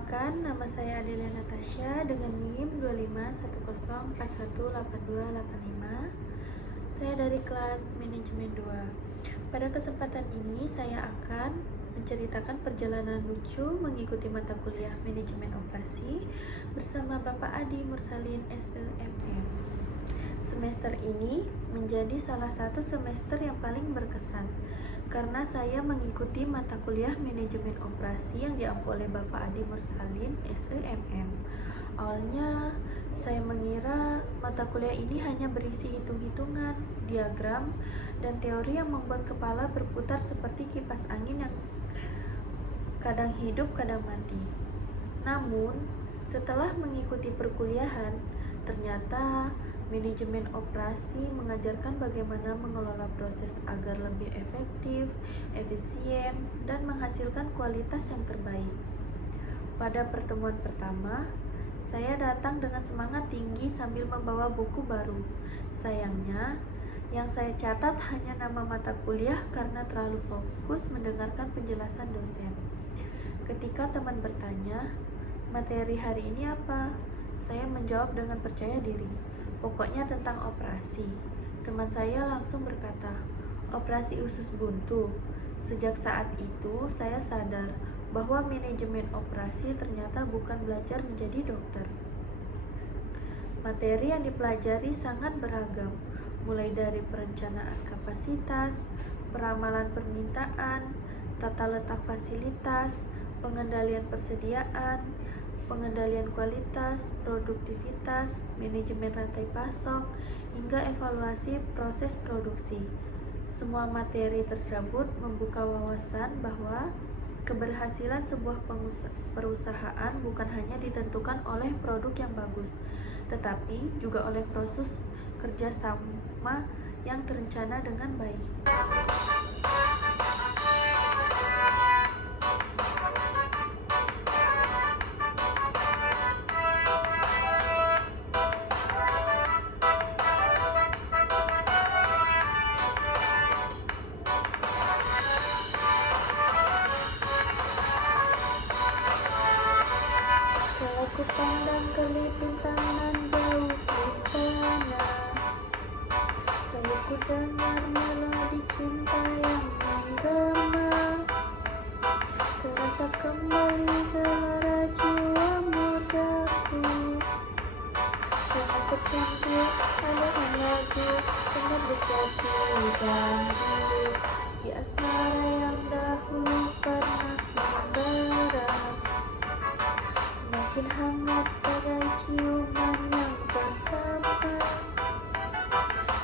Perkenalkan, nama saya Adelia Natasha dengan NIM 251041818285. Saya dari kelas Manajemen 2. Pada kesempatan ini saya akan menceritakan perjalanan lucu mengikuti mata kuliah Manajemen Operasi bersama Bapak Adi Mursalin SEMM. Semester ini menjadi salah satu semester yang paling berkesan karena saya mengikuti mata kuliah Manajemen Operasi yang diampu oleh Bapak Adi Mursalin SEMM. Awalnya saya mengira mata kuliah ini hanya berisi hitung-hitungan, diagram, dan teori yang membuat kepala berputar seperti kipas angin yang kadang hidup, kadang mati. Namun, setelah mengikuti perkuliahan, ternyata manajemen operasi mengajarkan bagaimana mengelola proses agar lebih efektif, efisien, dan menghasilkan kualitas yang terbaik. Pada pertemuan pertama, saya datang dengan semangat tinggi sambil membawa buku baru. Sayangnya, yang saya catat hanya nama mata kuliah karena terlalu fokus mendengarkan penjelasan dosen. Ketika teman bertanya, materi hari ini apa? Saya menjawab dengan percaya diri, pokoknya tentang operasi. Teman saya langsung berkata, operasi usus buntu. Sejak saat itu, saya sadar bahwa manajemen operasi ternyata bukan belajar menjadi dokter. Materi yang dipelajari sangat beragam, mulai dari perencanaan kapasitas, peramalan permintaan, tata letak fasilitas, pengendalian persediaan, pengendalian kualitas, produktivitas, manajemen rantai pasok, hingga evaluasi proses produksi. Semua materi tersebut membuka wawasan bahwa keberhasilan sebuah perusahaan bukan hanya ditentukan oleh produk yang bagus, tetapi juga oleh proses kerjasama yang terencana dengan baik. Kalau ku pandang kelimpungan jauh di sana, selalu ku dengar melodi cinta yang menggema. Terasa kembali gelora jiwa mudaku, karena tersentuh alunan lagu semeduk hati dangdut di asmara yang dahulu pernah membara. Semakin hangat bagai ciuman yang pertama,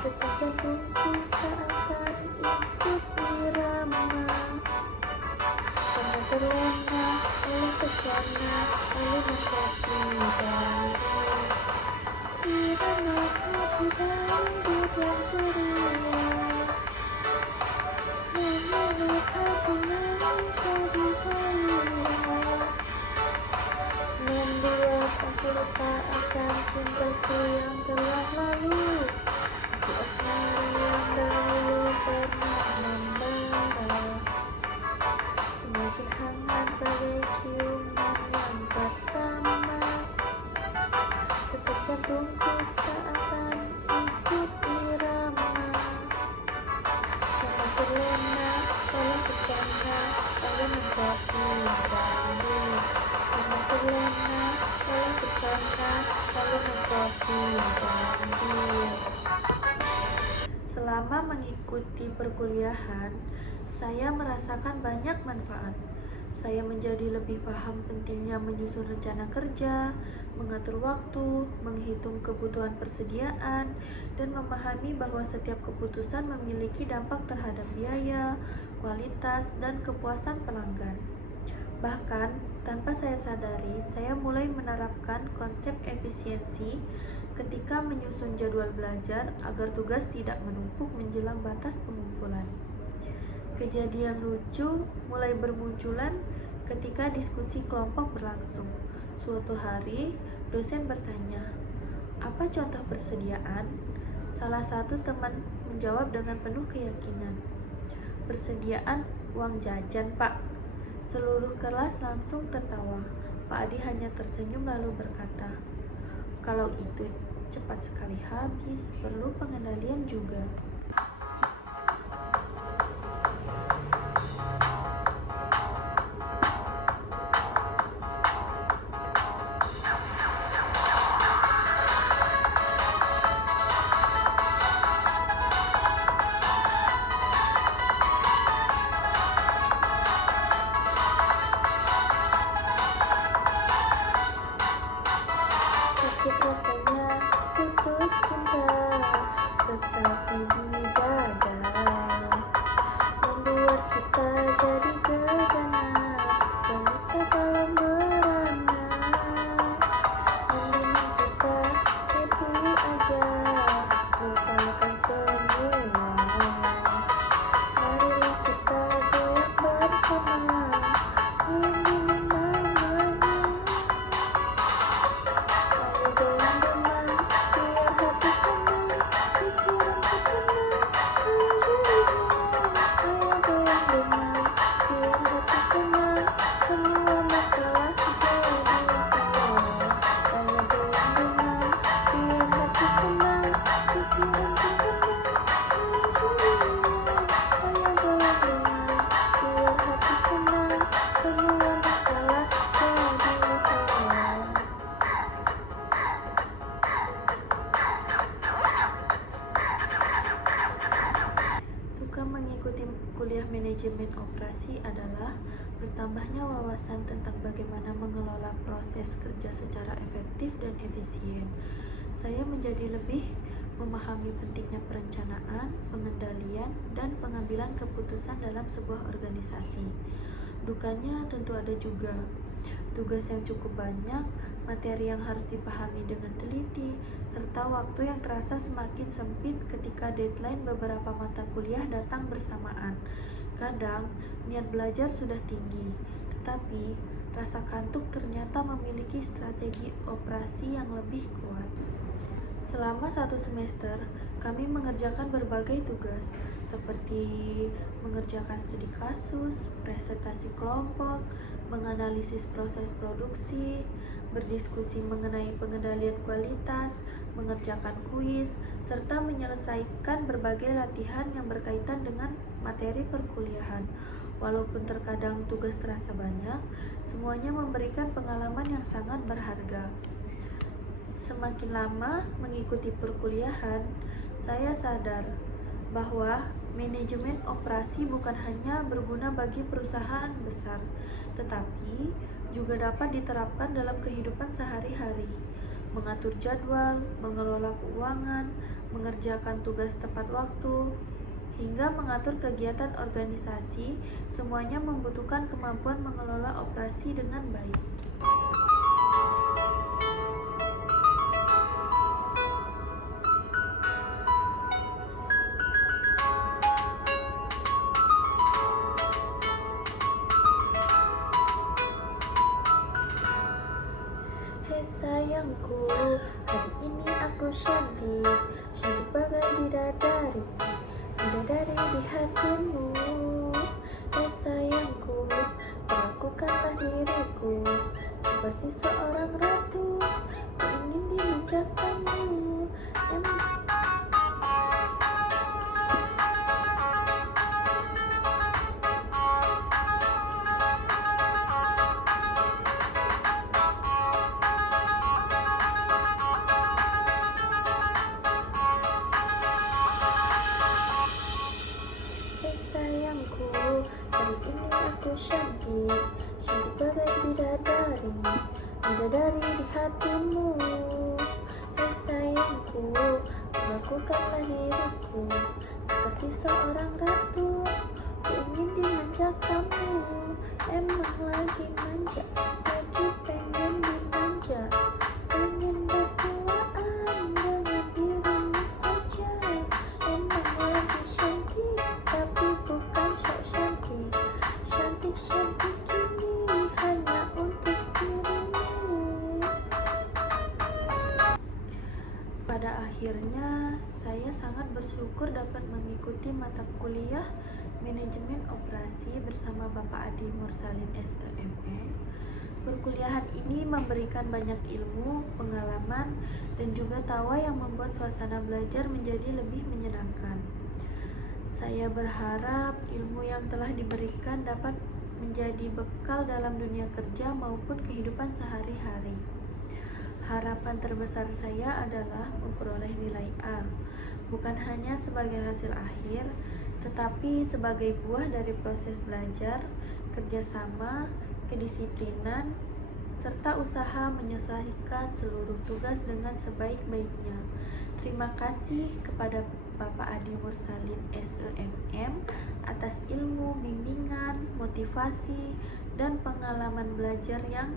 detak jantungku seakan ikut irama, karena terlena oleh pesona alunan kopi dangdut. Irama kopi dangdut yang ceria menyeret hati menjadi gairah, membuat aku lupa akan cintaku yang telah lalu di asmara yang dahulu pernah membara. Semakin hangat bagai ciuman yang pertama, detak jantungku seakan ikut irama, karena terlena oleh pesona alunan kopi dangdut. Karena terlena oleh pesona alunan kopi dangdut. Selama mengikuti perkuliahan, saya merasakan banyak manfaat. Saya menjadi lebih paham pentingnya menyusun rencana kerja, mengatur waktu, menghitung kebutuhan persediaan, dan memahami bahwa setiap keputusan memiliki dampak terhadap biaya, kualitas, dan kepuasan pelanggan. Bahkan, tanpa saya sadari, saya mulai menerapkan konsep efisiensi ketika menyusun jadwal belajar agar tugas tidak menumpuk menjelang batas pengumpulan. Kejadian lucu mulai bermunculan ketika diskusi kelompok berlangsung. Suatu hari, dosen bertanya, "Apa contoh persediaan?" Salah satu teman menjawab dengan penuh keyakinan, "Persediaan uang jajan, Pak." Seluruh kelas langsung tertawa. Pak Adi hanya tersenyum lalu berkata, "Kalau itu cepat sekali habis, perlu pengendalian juga." Sakit rasanya putus cinta, sesaknya di dada, membuat kita jadi gegana, gelisah dalam merana. Mending kita happy aja, lupakan semua. Marilah kita goyang bersama, ini namanya. Ayo goyang demam, biar hati senang, pikiran tenang, ayo goyang. Ayo goyang demam, biar hati senang, semua masalah jadi hilang. Ayo goyang demam, biar hati senang, pikiran tenang, ayo goyang. Ayo goyang demam, biar hati senang, semua masalah jadi hilang. Suka mengikuti kuliah manajemen operasi adalah bertambahnya wawasan tentang bagaimana mengelola proses kerja secara efektif dan efisien. Saya menjadi lebih memahami pentingnya perencanaan, pengendalian, dan pengambilan keputusan dalam sebuah organisasi. Dukanya tentu ada juga. Tugas yang cukup banyak, materi yang harus dipahami dengan teliti, serta waktu yang terasa semakin sempit ketika deadline beberapa mata kuliah datang bersamaan. Kadang, niat belajar sudah tinggi, tetapi rasa kantuk ternyata memiliki strategi operasi yang lebih kuat. Selama 1 semester, kami mengerjakan berbagai tugas, seperti mengerjakan studi kasus, presentasi kelompok, menganalisis proses produksi, berdiskusi mengenai pengendalian kualitas, mengerjakan kuis, serta menyelesaikan berbagai latihan yang berkaitan dengan materi perkuliahan. Walaupun terkadang tugas terasa banyak, semuanya memberikan pengalaman yang sangat berharga. Semakin lama mengikuti perkuliahan, saya sadar bahwa manajemen operasi bukan hanya berguna bagi perusahaan besar, tetapi juga dapat diterapkan dalam kehidupan sehari-hari. Mengatur jadwal, mengelola keuangan, mengerjakan tugas tepat waktu, hingga mengatur kegiatan organisasi, semuanya membutuhkan kemampuan mengelola operasi dengan baik. Hei sayangku, hari ini aku cantik, cantik bagai bidadari, bidadari di hatimu. Hei sayangku, perlakukanlah diriku seperti seorang ratu, ku ingin dimanjakanmu. Hei sayangku, hari ini aku cantik, cantik bagai bidadari, bidadari di hatimu. Hei sayangku, perlakukanlah diriku seperti seorang ratu, ku ingin dimanjakanmu. Emang lagi manja, lagi pengen dimanja, pengen berduaan dengan dirimu saja. Emang lagi cantik, tapi bukan sok cantik, cantik-cantik ini hanya untuk dirimu. Pada akhirnya, saya sangat bersyukur dapat mengikuti mata kuliah manajemen operasi bersama Bapak Adi Mursalin SEMM. Perkuliahan ini memberikan banyak ilmu, pengalaman, dan juga tawa yang membuat suasana belajar menjadi lebih menyenangkan. Saya berharap ilmu yang telah diberikan dapat menjadi bekal dalam dunia kerja maupun kehidupan sehari-hari. Harapan terbesar saya adalah memperoleh nilai A, bukan hanya sebagai hasil akhir, tetapi sebagai buah dari proses belajar, kerjasama, kedisiplinan, serta usaha menyelesaikan seluruh tugas dengan sebaik-baiknya. Terima kasih kepada Bapak Adi Mursalin SEMM atas ilmu, bimbingan, motivasi, dan pengalaman belajar yang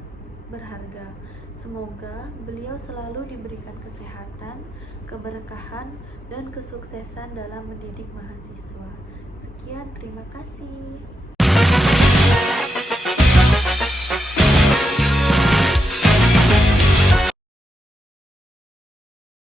berharga. Semoga beliau selalu diberikan kesehatan, keberkahan, dan kesuksesan dalam mendidik mahasiswa. Sekian, terima kasih.